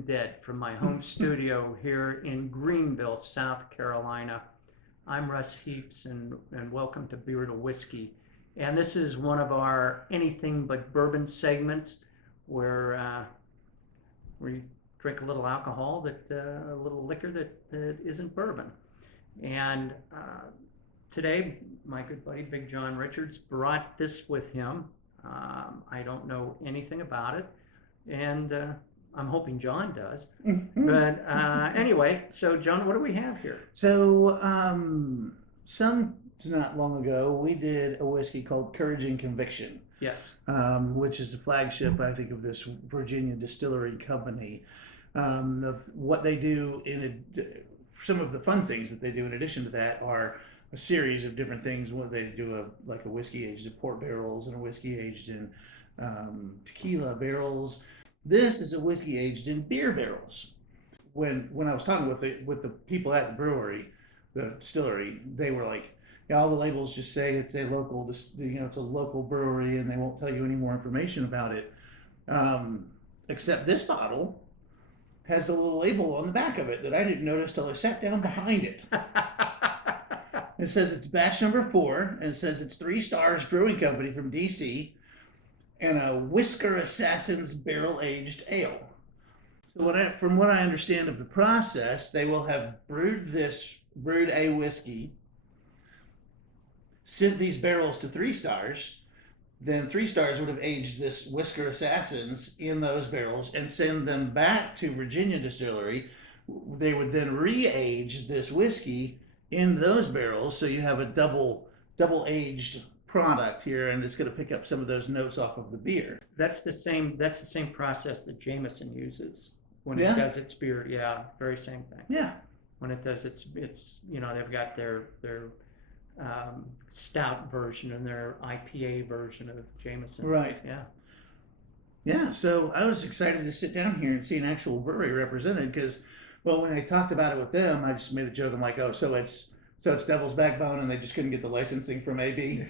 been dead from my home studio here in Greenville, South Carolina. I'm Russ Heaps, and welcome to Beer to Whiskey. And this is one of our anything but bourbon segments where we drink a little alcohol, a little liquor that isn't bourbon. And today, my good buddy, Big John Richards, brought this with him. I don't know anything about it, and I'm hoping John does. But anyway, so John, what do we have here? So, not long ago, we did a whiskey called Courage and Conviction. Yes. Which is the flagship, I think, of this Virginia distillery company. What they do some of the fun things that they do in addition to that are a series of different things. What they do, a whiskey aged in port barrels and a whiskey aged in tequila barrels. This is a whiskey aged in beer barrels. When I was talking with the people at the brewery, the distillery, they were like, yeah, all the labels just say it's a local, it's a local brewery, and they won't tell you any more information about it. Except this bottle has a little label on the back of it that I didn't notice till I sat down behind it. It says it's batch number 4, and it says it's 3 Stars Brewing Company from DC, and a Whisker Assassin's barrel-aged ale. So from what I understand of the process, they will have brewed a whiskey, sent these barrels to 3 Stars, then 3 Stars would have aged this Whisker Assassins in those barrels and send them back to Virginia Distillery. They would then re-age this whiskey in those barrels, so you have a double aged product here, and it's going to pick up some of those notes off of the beer. That's the same process that Jameson uses when it does its beer. Yeah, very same thing. Yeah. When it does its they've got their stout version and their IPA version of Jameson. Right. Yeah. Yeah. So I was excited to sit down here and see an actual brewery represented because, well, when they talked about it with them, I just made a joke. I'm like, oh, so it's Devil's Backbone, and they just couldn't get the licensing from AB.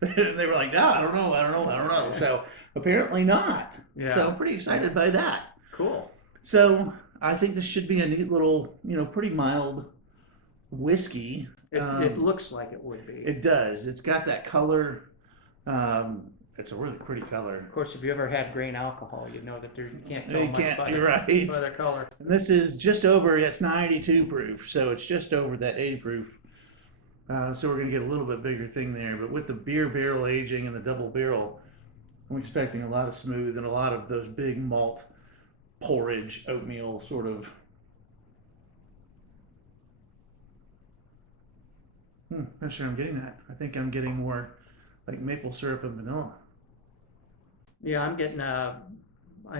They were like, no, I don't know. So apparently not. Yeah. So I'm pretty excited by that. Cool. So I think this should be a neat little, pretty mild whiskey. It looks like it would be. It does. It's got that color. It's a really pretty color. Of course, if you ever had grain alcohol, you know that you can't tell much by the color. And this is just over, it's 92 proof, so it's just over that 80 proof. So we're going to get a little bit bigger thing there. But with the beer barrel aging and the double barrel, I'm expecting a lot of smooth and a lot of those big malt porridge, oatmeal sort of. Not sure I'm getting that. I think I'm getting more like maple syrup and vanilla. Yeah, I'm getting I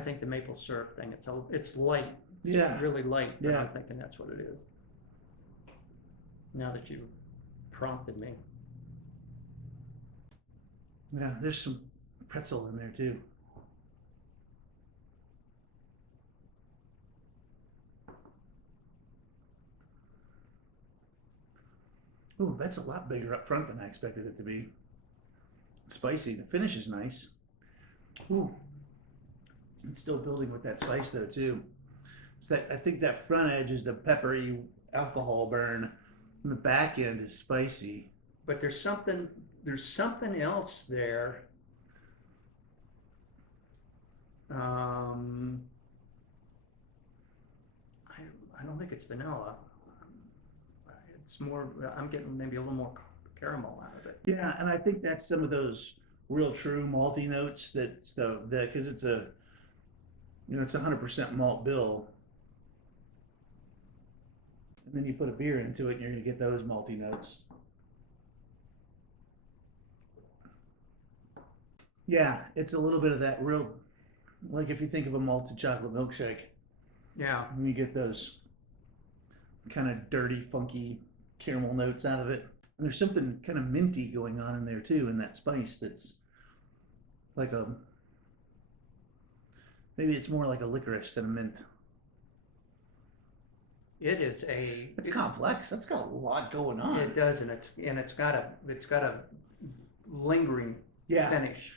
think the maple syrup thing. It's light. It's really light. But I'm thinking that's what it is. Now that you've prompted me. Yeah, there's some pretzel in there too. Ooh, that's a lot bigger up front than I expected it to be. Spicy. The finish is nice. Ooh. It's still building with that spice though too. So I think that front edge is the peppery alcohol burn, and the back end is spicy. But there's something else there. I don't think it's vanilla. It's more, I'm getting maybe a little more caramel out of it. Yeah, and I think that's some of those real true malty notes because it's a 100% malt bill. And then you put a beer into it and you're going to get those malty notes. Yeah, it's a little bit of that real, like if you think of a malted chocolate milkshake. Yeah. And you get those kind of dirty, funky caramel notes out of it. And there's something kind of minty going on in there too, in that spice that's like maybe it's more like a licorice than a mint. It's complex. That's got a lot going on. It does, and it's got a lingering finish.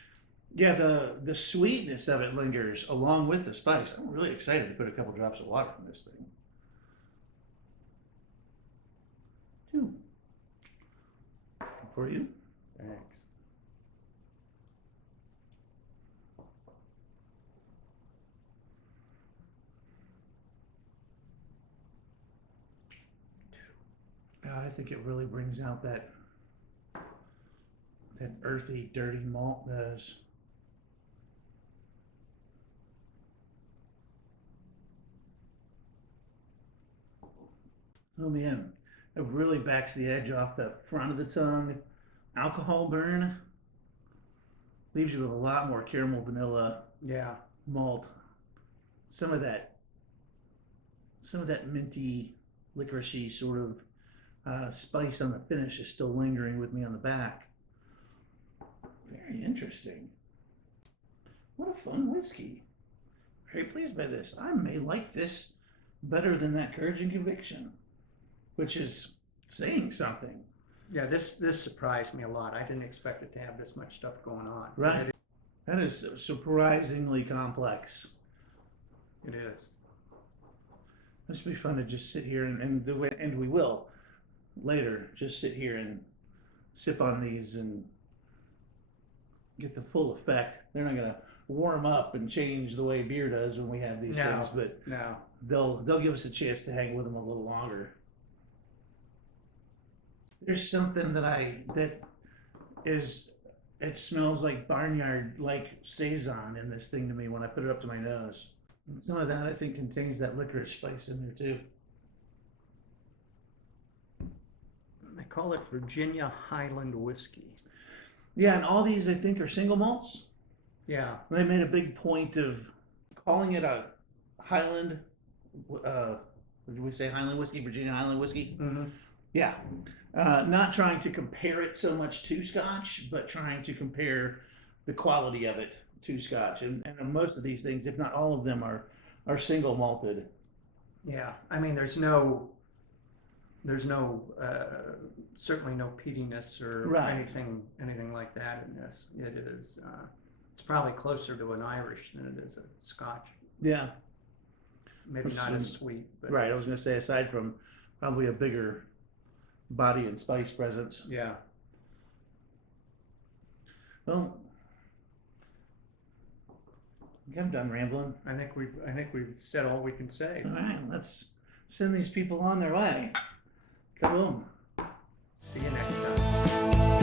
Yeah, the sweetness of it lingers along with the spice. I'm really excited to put a couple drops of water in this thing. Two. For you. Thanks. I think it really brings out that earthy, dirty malt does. Oh man, it really backs the edge off the front of the tongue. Alcohol burn leaves you with a lot more caramel, vanilla, Yeah. malt. Some of that, some of that minty, licoricey sort of spice on the finish is still lingering with me on the back. Very interesting. What a fun whiskey. Very pleased by this. I may like this better than that Courage and Conviction, which is saying something. Yeah, this surprised me a lot. I didn't expect it to have this much stuff going on. Right. That is surprisingly complex. It is. This will be fun to just sit here and we will later just sit here and sip on these and get the full effect. They're not gonna warm up and change the way beer does when we have these things, but No. they'll give us a chance to hang with them a little longer. There's something that is it smells like barnyard like saison in this thing to me when I put it up to my nose. And some of that I think contains that licorice spice in there too. They call it Virginia Highland Whisky. Yeah, and all these I think are single malts. Yeah. They made a big point of calling it a Highland. Did we say Highland whiskey? Virginia Highland whiskey. Mm-hmm. Yeah, not trying to compare it so much to Scotch, but trying to compare the quality of it to Scotch. And most of these things, if not all of them, are single malted. Yeah. I mean, there's no certainly no peatiness or Right. anything like that in this. It is. It's probably closer to an Irish than it is a Scotch. Yeah, Maybe not as sweet, but right. I was going to say, aside from probably a bigger body and spice presence. yeah. Well, I think I'm done rambling. I think we've said all we can say. All right, let's send these people on their way. Kaboom. See you next time.